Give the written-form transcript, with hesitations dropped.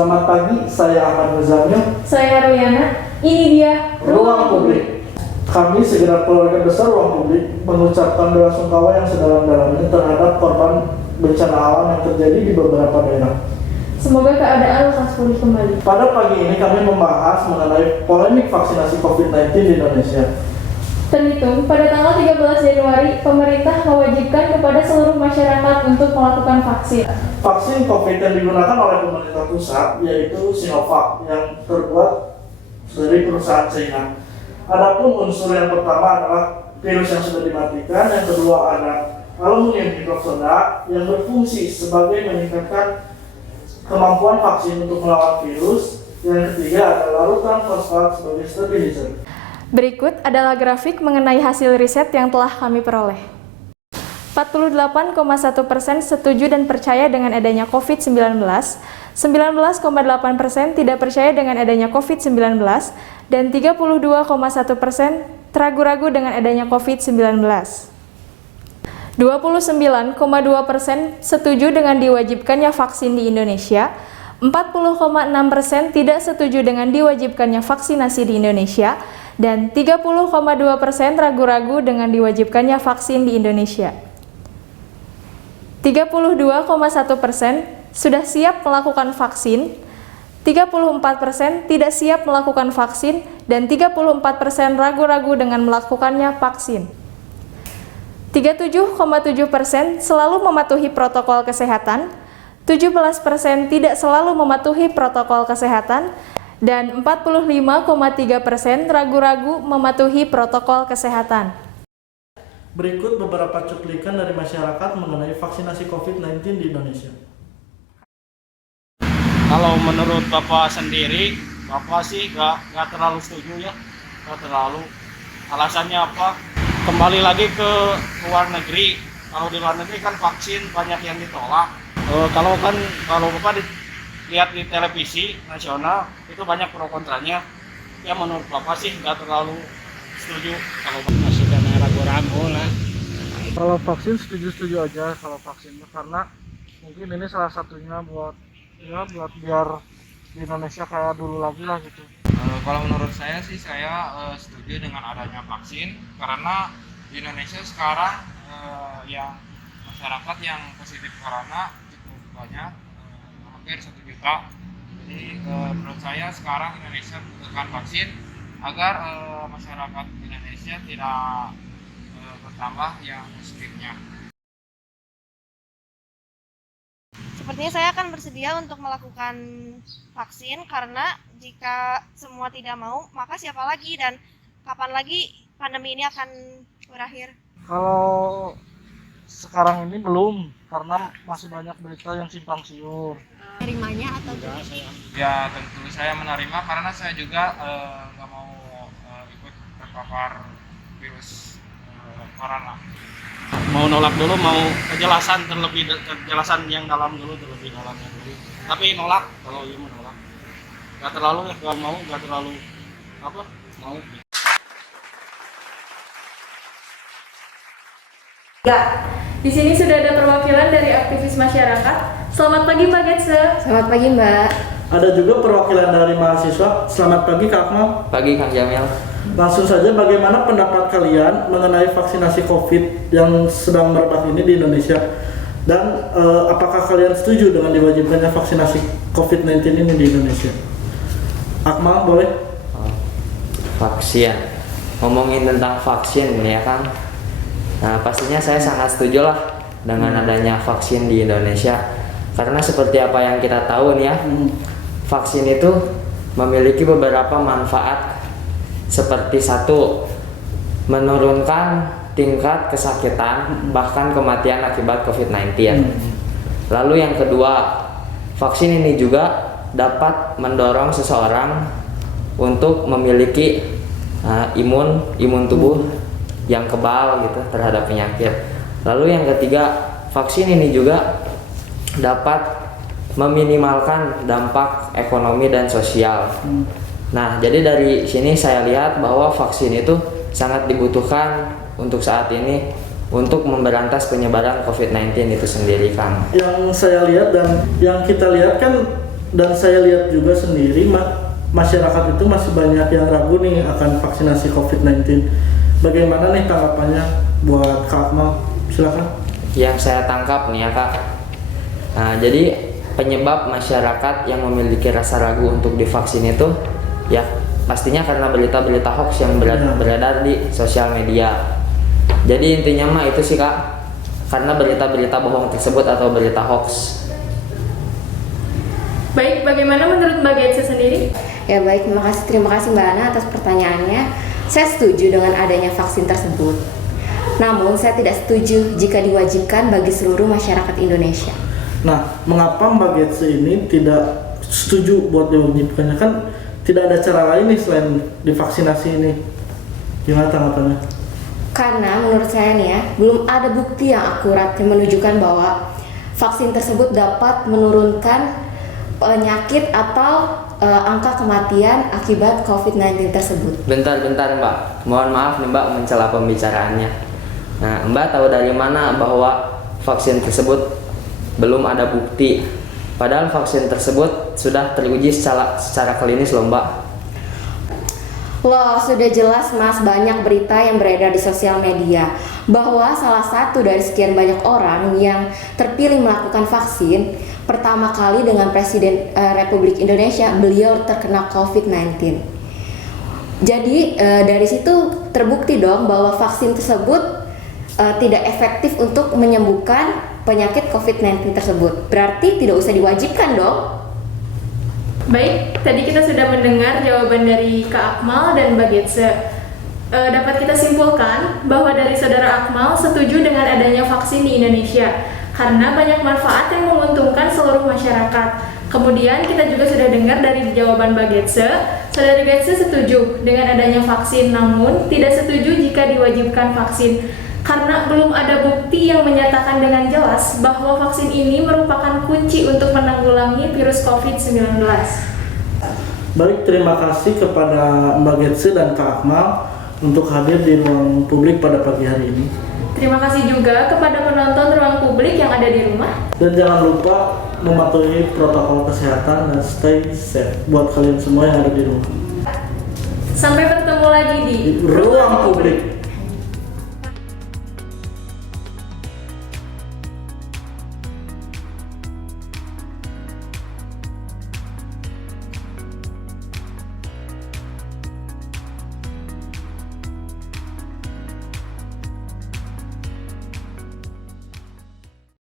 Selamat pagi, saya Ahmad Muzamil. Saya Ruyana. Ini dia Ruang Publik. Kami segenap keluarga besar Ruang Publik mengucapkan bela sungkawa yang sedalam-dalamnya terhadap korban bencana alam yang terjadi di beberapa daerah. Semoga keadaan lekas pulih kembali. Pada pagi ini kami membahas mengenai polemik vaksinasi COVID-19 di Indonesia. Terhitung pada tanggal 13 Januari, pemerintah mewajibkan kepada seluruh masyarakat untuk melakukan vaksin. Vaksin COVID yang digunakan oleh pemerintah pusat yaitu Sinovac yang terbuat dari perusahaan China. Adapun unsur yang pertama adalah virus yang sudah dimatikan, yang kedua ada aluminium hidroksida yang berfungsi sebagai meningkatkan kemampuan vaksin untuk melawan virus, yang ketiga ada larutan fosfat sebagai stabilizer. Berikut adalah grafik mengenai hasil riset yang telah kami peroleh. 48,1% setuju dan percaya dengan adanya COVID-19, 19,8% tidak percaya dengan adanya COVID-19, dan 32,1% ragu-ragu dengan adanya COVID-19. 29,2% setuju dengan diwajibkannya vaksin di Indonesia, 40,6% tidak setuju dengan diwajibkannya vaksinasi di Indonesia, dan 30,2% ragu-ragu dengan diwajibkannya vaksin di Indonesia. 32,1% sudah siap melakukan vaksin, 34% tidak siap melakukan vaksin, dan 34% ragu-ragu dengan melakukannya vaksin. 37,7% selalu mematuhi protokol kesehatan, 17% tidak selalu mematuhi protokol kesehatan, dan 45,3% ragu-ragu mematuhi protokol kesehatan. Berikut beberapa cuplikan dari masyarakat mengenai vaksinasi COVID-19 di Indonesia. Kalau menurut Bapak sendiri, Bapak sih nggak terlalu setuju ya, nggak terlalu. Alasannya apa? Kembali lagi ke luar negeri. Kalau di luar negeri kan vaksin banyak yang ditolak. Kalau Bapak lihat di televisi nasional itu banyak pro kontranya. Ya menurut Bapak sih nggak terlalu setuju. Kalau masih ada ragu-ragu lah. Kalau vaksin setuju-setuju aja kalau vaksin, karena mungkin ini salah satunya buat biar di Indonesia kayak dulu lagi lah gitu. Kalau menurut saya sih saya setuju dengan adanya vaksin, karena di Indonesia sekarang yang masyarakat yang positif corona cukup banyak, hampir 1 juta. Jadi menurut saya sekarang Indonesia membutuhkan vaksin agar masyarakat Indonesia tidak bertambah yang positifnya. Sepertinya saya akan bersedia untuk melakukan vaksin, karena jika semua tidak mau, maka siapa lagi dan kapan lagi pandemi ini akan berakhir? Kalau sekarang ini belum, karena masih banyak berita yang simpang siur. Terimanya atau tidak? Ya tentu saya menerima, karena saya juga nggak mau ikut terpapar virus corona. Mau nolak dulu, mau kejelasan yang dalam dulu, terlebih dalamnya dulu. Tapi nolak, kalau iya menolak. Nggak terlalu ya, nggak terlalu mau. Ya, di sini sudah ada perwakilan dari aktivis masyarakat. Selamat pagi Pak Getse. Selamat pagi Mbak. Ada juga perwakilan dari mahasiswa. Selamat pagi Kak Akmal. Pagi Kang Jamil. Langsung saja, bagaimana pendapat kalian mengenai vaksinasi COVID yang sedang merebak ini di Indonesia? Dan apakah kalian setuju dengan diwajibkannya vaksinasi COVID-19 ini di Indonesia? Akmal, boleh? Vaksin. Ngomongin tentang vaksin ya Kang. Nah pastinya saya sangat setuju lah dengan adanya vaksin di Indonesia. Karena seperti apa yang kita tahu nih ya, vaksin itu memiliki beberapa manfaat. Seperti satu, menurunkan tingkat kesakitan bahkan kematian akibat COVID-19. Lalu yang kedua, vaksin ini juga dapat mendorong seseorang untuk memiliki imun tubuh yang kebal gitu terhadap penyakit. Lalu yang ketiga, vaksin ini juga dapat meminimalkan dampak ekonomi dan sosial. Nah, jadi dari sini saya lihat bahwa vaksin itu sangat dibutuhkan untuk saat ini untuk memberantas penyebaran COVID-19 itu sendiri, Kang. Yang saya lihat dan yang kita lihat kan dan saya lihat juga sendiri masyarakat itu masih banyak yang ragu nih akan vaksinasi COVID-19. Bagaimana nih tanggapannya buat Kak Akmal? Silakan. Yang saya tangkap nih ya Kak, nah, jadi penyebab masyarakat yang memiliki rasa ragu untuk divaksin itu ya pastinya karena berita-berita hoax yang beredar di sosial media. Jadi intinya mah itu sih Kak, karena berita-berita bohong tersebut atau berita hoax. Baik, bagaimana menurut Mbak Getsa sendiri? Ya baik, terima kasih Mbak Ana atas pertanyaannya. Saya setuju dengan adanya vaksin tersebut. Namun saya tidak setuju jika diwajibkan bagi seluruh masyarakat Indonesia. Nah, mengapa Mbak Getsa ini tidak setuju buat diwajibkannya? Kan tidak ada cara lain nih selain divaksinasi ini. Gimana tanggapannya? Karena menurut saya nih ya, belum ada bukti yang akurat yang menunjukkan bahwa vaksin tersebut dapat menurunkan penyakit atau angka kematian akibat COVID-19 tersebut. Bentar Mbak, mohon maaf nih Mbak mencela pembicaraannya. Nah, Mbak tahu dari mana bahwa vaksin tersebut belum ada bukti? Padahal vaksin tersebut sudah teruji secara klinis loh Mbak. Loh, sudah jelas Mas, banyak berita yang beredar di sosial media bahwa salah satu dari sekian banyak orang yang terpilih melakukan vaksin pertama kali dengan Presiden Republik Indonesia, beliau terkena COVID-19. Jadi dari situ terbukti dong bahwa vaksin tersebut tidak efektif untuk menyembuhkan penyakit COVID-19 tersebut. Berarti tidak usah diwajibkan dong. Baik, tadi kita sudah mendengar jawaban dari Kak Akmal dan Mbak Getsa. Dapat kita simpulkan bahwa dari Saudara Akmal setuju dengan adanya vaksin di Indonesia karena banyak manfaat yang menguntungkan seluruh masyarakat. Kemudian kita juga sudah dengar dari jawaban Mbak Getsa, Saudara Getsa setuju dengan adanya vaksin, namun tidak setuju jika diwajibkan vaksin karena belum ada bukti yang menyatakan dengan jelas bahwa vaksin ini merupakan kunci untuk menanggulangi virus COVID-19. Baik, terima kasih kepada Mbak Getsa dan Kak Akmal untuk hadir di ruang publik pada pagi hari ini. Terima kasih juga kepada penonton ruang publik yang ada di rumah. Dan jangan lupa mematuhi protokol kesehatan dan stay safe buat kalian semua yang ada di rumah. Sampai bertemu lagi di Ruang publik.